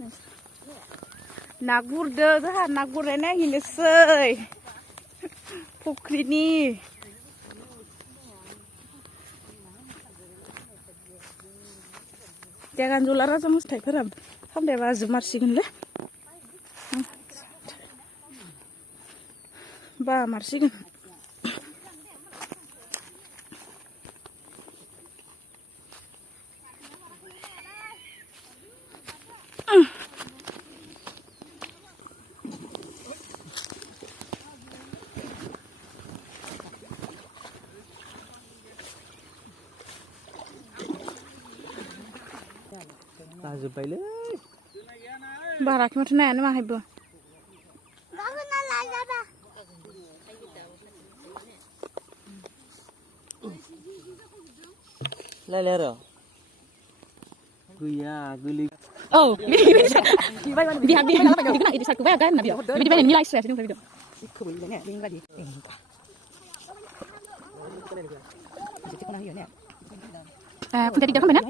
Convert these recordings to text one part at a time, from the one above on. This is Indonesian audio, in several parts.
ना गुरदो जोंहा ना गुरनाय नायहैनोसै फुख्रिनि देगानजला राजा मुस्ताफोरा खामदायबा जोबमारसिगोनलै बा मारसिगोन Lajubaile. Barak macam mana mah ibu? Lelera. Guya, guli. Oh, biar kena itu satu kan nabi. Biar nilai stress itu video. Punya tiga kan benar?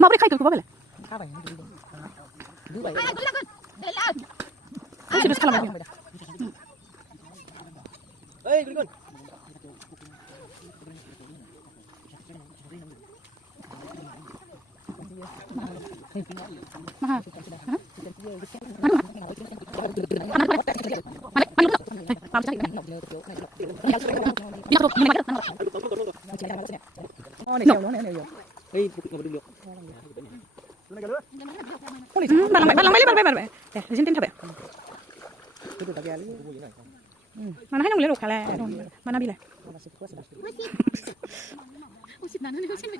Mau beli kayu ke bawah boleh? Sudah sekarang lagi. Hey, berikan. Mahal. Mana hay nông lúa khá là mana bila usit nana usit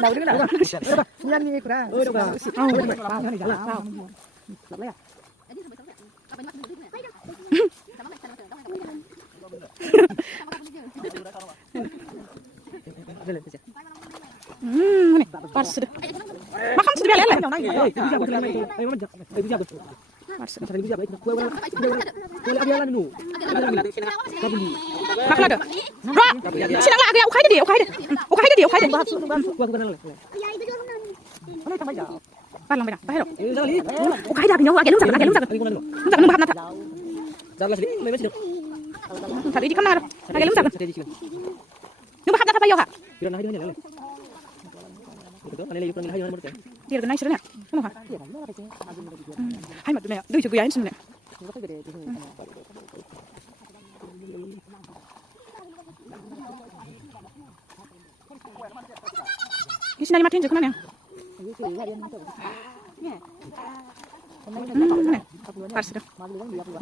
Đâu đứng nào? Nhanh như vậy ôi đâu nào? Ini pars sudah. Makan sudah biar lele. Pars sudah. Makan ada. Roh, sini lagi. Okai dia. Parlang beda. Bahaya. Okai dah bino. Agak lumsak. Lumsak bahap nata. Jalan sini, memang sini. Tadi di kamar. Agak lumsak. Nung bahap nata payo ha. Biar naik dia. Betul, mana lagi kurang naik dia. Dia kena isirnya. Kamu ha. Hai mat dunia. Duit juga ya ini. Isi nari matiin juga mana? Pars sudah.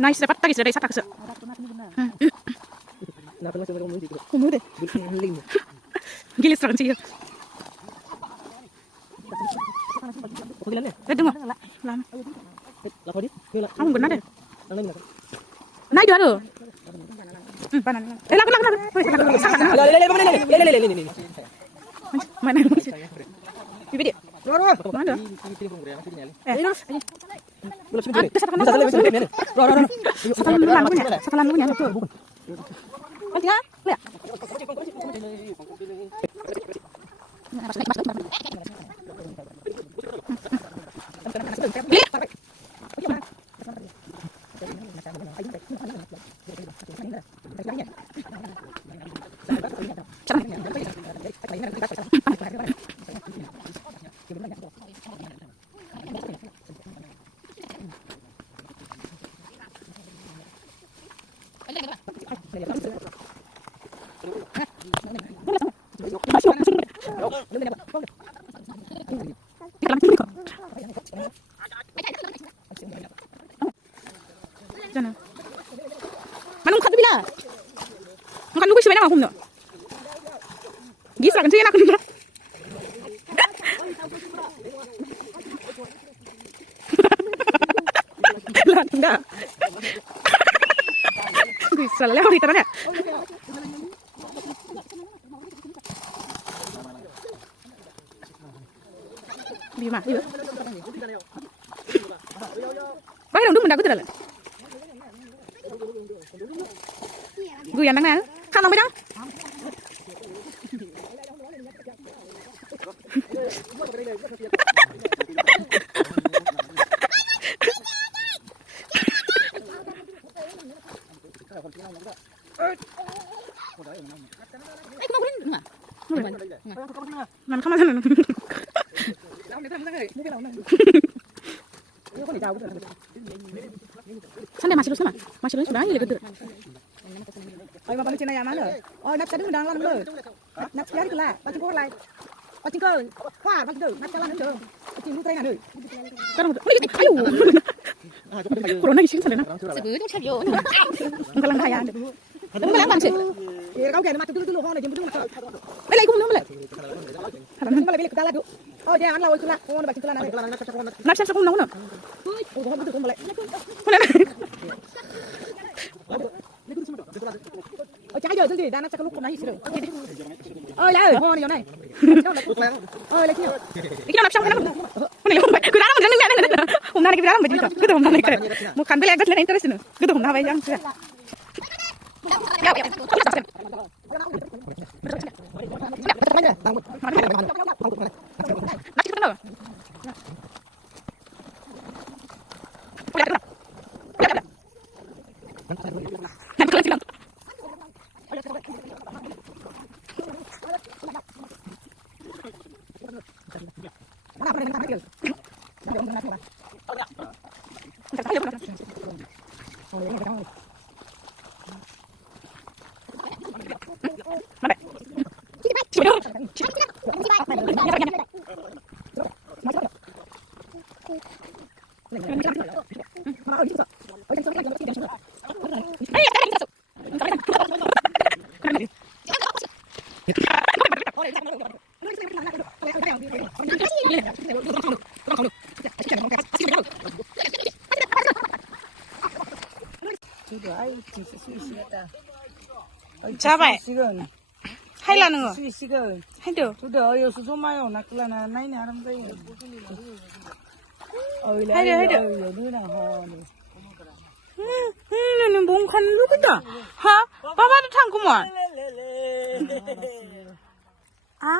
Nice dapat tadi sudah dari satak se. Kamu deh. Gilis terang sih. Lihat dong. Lama. Kamu guna deh. Naik dua tu. Panan. Lagu. Mana? Bibi dia. Mana? Sakalan punya. Kan tinggal, lihat. Jangan. Mana muka tu bila? Muka lu sih mana aku nak? Gisra kan sih nak ni. Lah enggak. Gisra lewat di tanah. Bima, ibu. Baik dong, benda aku tidak lah. Gue yang nang, kan nang bedang. ไอ้กูมาคนนี้มันเข้ามาทางนั้นฉันได้มาชิลุสนะมาชิลุสได้เลยก็เดือด ơi mà bên trên này à má nữa ơi nắp trái đứng đang làm nữa nắp trái đi là bao nhiêu con lại bao nhiêu cơ hoa bao nhiêu nắp trái làm nữa bao nhiêu tay nào nữa ก็ต้องอายุโควิด19เลยนะ sebut tu cakap yo. มันกำลังทายาเดี๋ยวมึงมาแล้วมันสิ kau kaya mata dulu hong deh jemput dulu ไม่ไรกูมึงไม่ไร kau lebih kita lah tu oh dia an lah itu lah hong baca kelan ada นับเช็คสักคนน้องเนาะ oh hong betul hong balik คนนั้น oh cakap je sendiri dan nak cakap lu kau naik sih oh ya hong ni naik oh lagi อีกแล้วนับเช็คคนนั้นคนนี้ลงไปคือร้านมันจะนึงเนี่ยผมนั่งกินร้านมันจะก็ต้องนั่งเลยมุขันไปแล้วก็เล่นอินเทอร์เน็ตก็ต้องนั่งไปยังเสียนับเช็คคนนั้น Cabai. Hai là nữa. Hai được. Tôi đợi yêu số mai ở nãy là nãy nè làm gì? Hai được, hai được. Nên bông khăn lúc đó. Hả? Baba đã thằng của mày. À.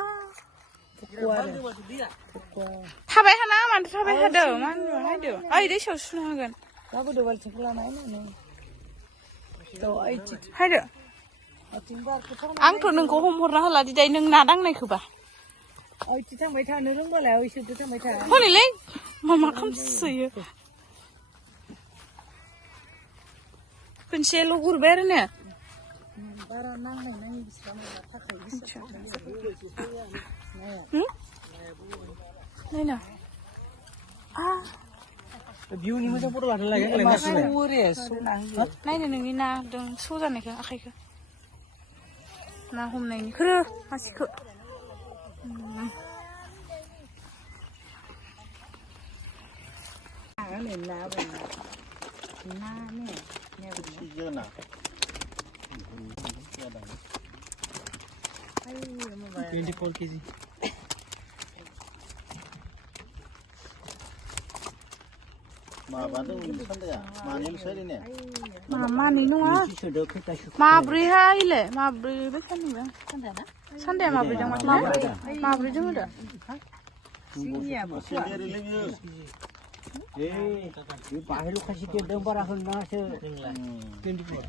Thà bé hana mà thà bé hada mà hai được. Ai đấy sao xuống gần. Đó có đồ vật chắc là nãy nè. Hai được. Ăn thôi đừng có hôm ra là đi đây đừng nà đăng này khử bà. Ôi chị thằng mấy thằng nữa không có lẽ ôi chị thằng mấy thằng. Thôi đi lên. Mà không sửa. Bên xe lô gùi bé nè. Đây nè. À. View ni macam pura ada lagi yang lain sih. Này thì đừng đi na đừng xô ra này kìa, kìa kìa. Na hôm nay kìa, masih kìa. Cái này là na nè, nè Iya nak. 24 kg. Ma bantu santai ya. Manil seri ni. Mama ni nuah. Ma beri hai le, ma beri betul ni be. Sunday ma beri jangan macam ma beri jangan dah. Sini apa? Seri religius. Yung pahilo kasi tindang barahon na sa 24.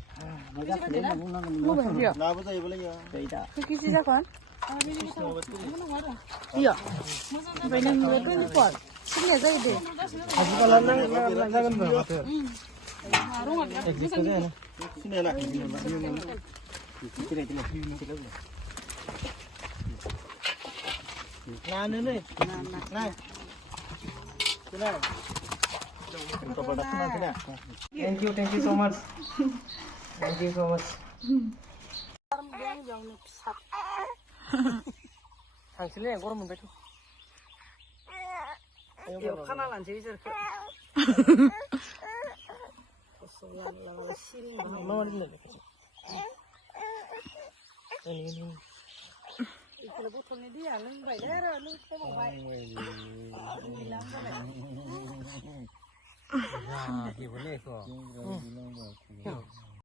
magkakali na muna ng Lu ben dia. Na betul ya boleh ya. kaya. Kisi siapa? Iya. Benar ni betul ni pun. Sini aja ide. Sini nak. Nah ni. Nah. Sini. Kita pada sini. Thank you so much. Thank you so much. Hasilnya yang korang membetul. Yo kana lan jadi ser. Soalan lang sini. Nomor ni. Ini. Kalau butuh ni dia, lang bayar, lang temu bayar. Nah, di boleh kok.